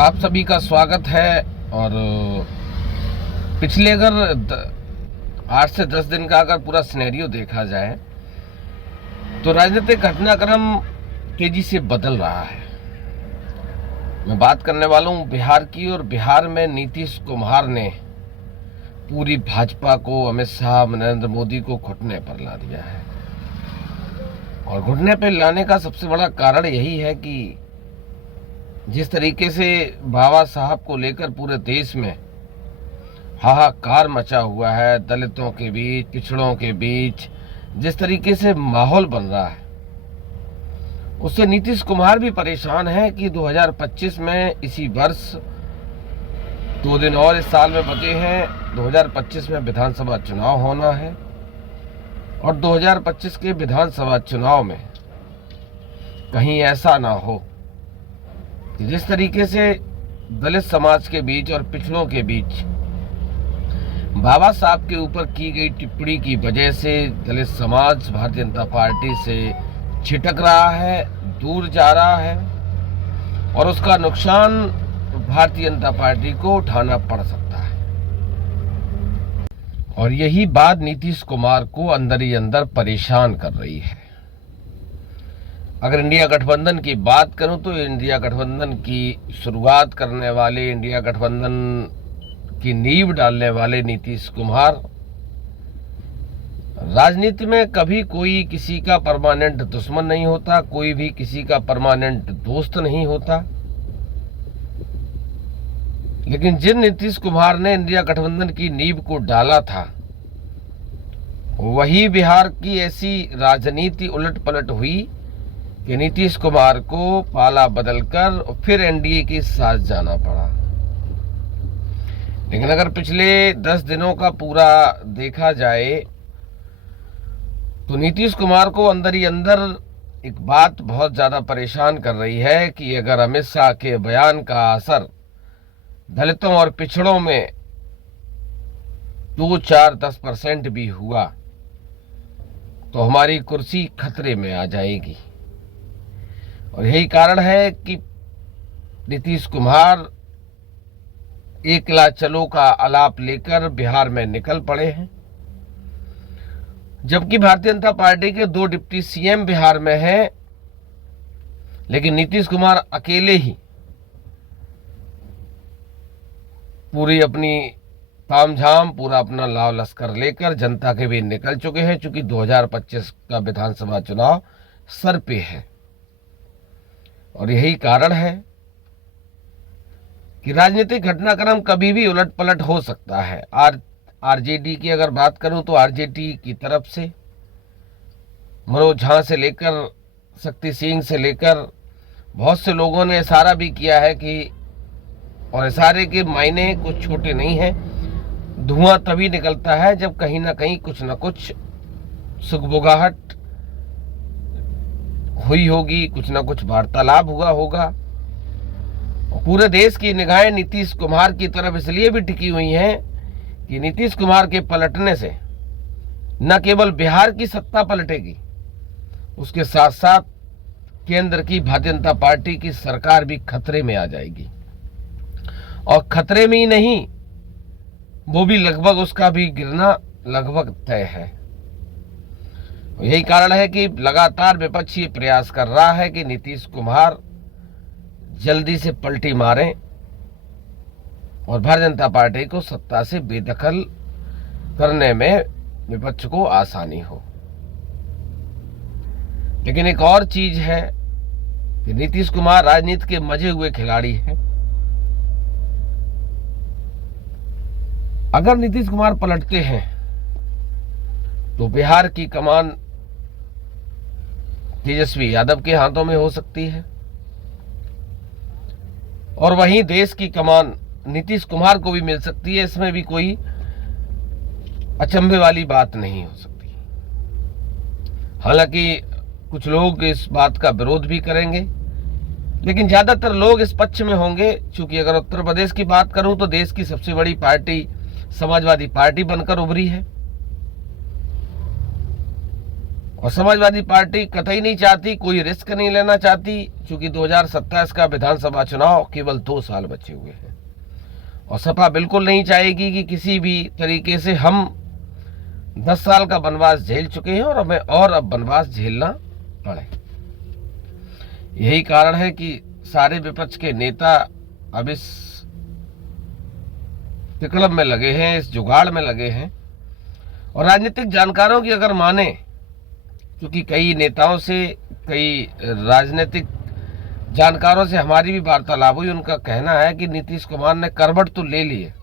आप सभी का स्वागत है। और पिछले अगर 8 से 10 दिन का अगर पूरा सिनेरियो देखा जाए तो राजनीतिक घटनाक्रम तेजी से बदल रहा है। मैं बात करने वाला हूँ बिहार की, और बिहार में नीतीश कुमार ने पूरी भाजपा को, अमित शाह, नरेंद्र मोदी को घुटने पर ला दिया है। और घुटने पर लाने का सबसे बड़ा कारण यही है कि जिस तरीके से बाबा साहब को लेकर पूरे देश में हाहाकार मचा हुआ है, दलितों के बीच, पिछड़ों के बीच जिस तरीके से माहौल बन रहा है, उससे नीतीश कुमार भी परेशान है कि 2025 में, इसी वर्ष 2 दिन और इस साल में बचे हैं, 2025 में विधानसभा चुनाव होना है। और 2025 के विधानसभा चुनाव में कहीं ऐसा ना हो जिस तरीके से दलित समाज के बीच और पिछड़ों के बीच बाबा साहब के ऊपर की गई टिप्पणी की वजह से दलित समाज भारतीय जनता पार्टी से छिटक रहा है, दूर जा रहा है, और उसका नुकसान भारतीय जनता पार्टी को उठाना पड़ सकता है। और यही बात नीतीश कुमार को अंदर ही अंदर परेशान कर रही है। अगर इंडिया गठबंधन की बात करूं तो इंडिया गठबंधन की शुरुआत करने वाले, इंडिया गठबंधन की नींव डालने वाले नीतीश कुमार राजनीति में कभी कोई किसी का परमानेंट दुश्मन नहीं होता, कोई भी किसी का परमानेंट दोस्त नहीं होता। लेकिन जिन नीतीश कुमार ने इंडिया गठबंधन की नींव को डाला था, वही बिहार की ऐसी राजनीति उलट पलट हुई कि नीतीश कुमार को पाला बदलकर फिर एनडीए के साथ जाना पड़ा। लेकिन अगर पिछले 10 दिनों का पूरा देखा जाए तो नीतीश कुमार को अंदर ही अंदर एक बात बहुत ज्यादा परेशान कर रही है कि अगर अमित शाह के बयान का असर दलितों और पिछड़ों में 2, 4, 10% भी हुआ तो हमारी कुर्सी खतरे में आ जाएगी। और यही कारण है कि नीतीश कुमार एकला चलो का आलाप लेकर बिहार में निकल पड़े हैं। जबकि भारतीय जनता पार्टी के 2 डिप्टी सीएम बिहार में हैं, लेकिन नीतीश कुमार अकेले ही पूरी अपनी तामझाम, पूरा अपना लाव लश्कर लेकर जनता के बीच निकल चुके हैं, चूंकि 2025 का विधानसभा चुनाव सर पे है। और यही कारण है कि राजनीतिक घटनाक्रम कभी भी उलट पलट हो सकता है। आरजेडी की अगर बात करूं तो आरजेडी की तरफ से मनोज झा से लेकर शक्ति सिंह से लेकर बहुत से लोगों ने इशारा भी किया है कि, और इशारे के मायने कुछ छोटे नहीं हैं, धुआं तभी निकलता है जब कहीं ना कहीं कुछ ना कुछ सुगबुगाहट हुई होगी, कुछ ना कुछ वार्तालाप हुआ होगा। पूरे देश की निगाहें नीतीश कुमार की तरफ इसलिए भी टिकी हुई हैं कि नीतीश कुमार के पलटने से न केवल बिहार की सत्ता पलटेगी, उसके साथ साथ केंद्र की भारतीय जनता पार्टी की सरकार भी खतरे में आ जाएगी। और खतरे में ही नहीं, वो भी लगभग, उसका भी गिरना लगभग तय है। यही कारण है कि लगातार विपक्ष ये प्रयास कर रहा है कि नीतीश कुमार जल्दी से पलटी मारें और भारतीय जनता पार्टी को सत्ता से बेदखल करने में विपक्ष को आसानी हो। लेकिन एक और चीज है कि नीतीश कुमार राजनीति के मजे हुए खिलाड़ी हैं। अगर नीतीश कुमार पलटते हैं तो बिहार की कमान तेजस्वी यादव के हाथों में हो सकती है, और वहीं देश की कमान नीतीश कुमार को भी मिल सकती है। इसमें भी कोई अचंभे वाली बात नहीं हो सकती। हालांकि कुछ लोग इस बात का विरोध भी करेंगे, लेकिन ज्यादातर लोग इस पक्ष में होंगे। चूंकि अगर उत्तर प्रदेश की बात करूं तो देश की सबसे बड़ी पार्टी समाजवादी पार्टी बनकर उभरी है, और समाजवादी पार्टी कतई नहीं चाहती, कोई रिस्क नहीं लेना चाहती, क्योंकि 2027 का विधानसभा चुनाव केवल 2 साल बचे हुए हैं। और सपा बिल्कुल नहीं चाहेगी कि किसी भी तरीके से हम 10 साल का वनवास झेल चुके हैं और हमें और अब वनवास झेलना पड़े। यही कारण है कि सारे विपक्ष के नेता अब इस विकल्प में लगे हैं, इस जुगाड़ में लगे हैं। और राजनीतिक जानकारों की अगर माने, क्योंकि कई नेताओं से, कई राजनीतिक जानकारों से हमारी भी वार्तालाप हुई, उनका कहना है कि नीतीश कुमार ने करवट तो ले ली है,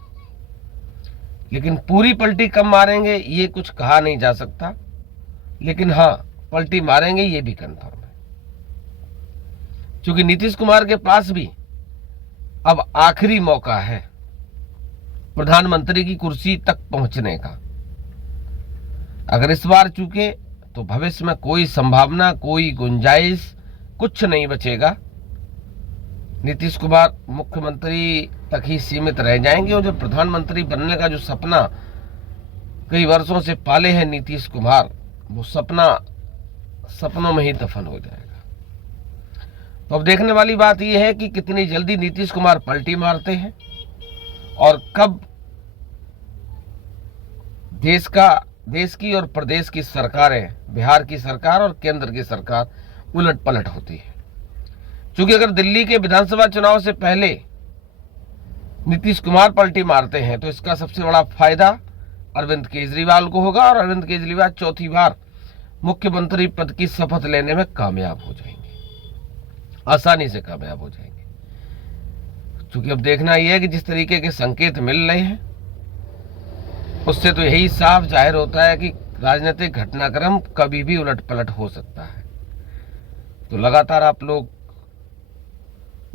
लेकिन पूरी पलटी कब मारेंगे ये कुछ कहा नहीं जा सकता, लेकिन हाँ पलटी मारेंगे ये भी कंफर्म है। क्योंकि नीतीश कुमार के पास भी अब आखिरी मौका है प्रधानमंत्री की कुर्सी तक पहुंचने का। अगर इस बार चूके तो भविष्य में कोई संभावना, कोई गुंजाइश कुछ नहीं बचेगा। नीतीश कुमार मुख्यमंत्री तक ही सीमित रह जाएंगे और जो प्रधानमंत्री बनने का जो सपना कई वर्षों से पाले हैं नीतीश कुमार, वो सपना सपनों में ही दफन हो जाएगा। तो अब देखने वाली बात यह है कि कितनी जल्दी नीतीश कुमार पलटी मारते हैं और कब देश की और प्रदेश की सरकारें, बिहार की सरकार और केंद्र की सरकार उलट पलट होती है। क्योंकि अगर दिल्ली के विधानसभा चुनाव से पहले नीतीश कुमार पलटी मारते हैं तो इसका सबसे बड़ा फायदा अरविंद केजरीवाल को होगा और अरविंद केजरीवाल चौथी बार मुख्यमंत्री पद की शपथ लेने में कामयाब हो जाएंगे, आसानी से कामयाब हो जाएंगे। क्योंकि अब देखना यह है कि जिस तरीके के संकेत मिल रहे हैं उससे तो यही साफ जाहिर होता है कि राजनीतिक घटनाक्रम कभी भी उलट पलट हो सकता है। तो लगातार आप लोग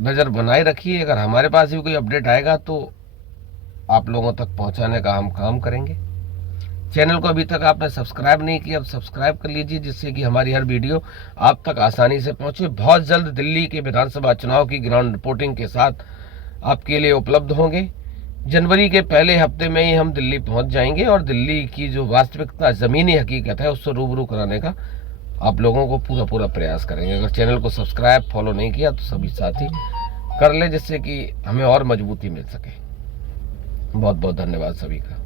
नजर बनाए रखिए। अगर हमारे पास भी कोई अपडेट आएगा तो आप लोगों तक पहुंचाने का हम काम करेंगे। चैनल को अभी तक आपने सब्सक्राइब नहीं किया, अब सब्सक्राइब कर लीजिए, जिससे कि हमारी हर वीडियो आप तक आसानी से पहुंचे। बहुत जल्द दिल्ली के विधानसभा चुनाव की ग्राउंड रिपोर्टिंग के साथ आपके लिए उपलब्ध होंगे। जनवरी के पहले हफ्ते में ही हम दिल्ली पहुंच जाएंगे और दिल्ली की जो वास्तविकता, जमीनी हकीकत है, उससे रूबरू कराने का आप लोगों को पूरा प्रयास करेंगे। अगर चैनल को सब्सक्राइब, फॉलो नहीं किया तो सभी साथी कर ले, जिससे कि हमें और मजबूती मिल सके। बहुत बहुत धन्यवाद सभी का।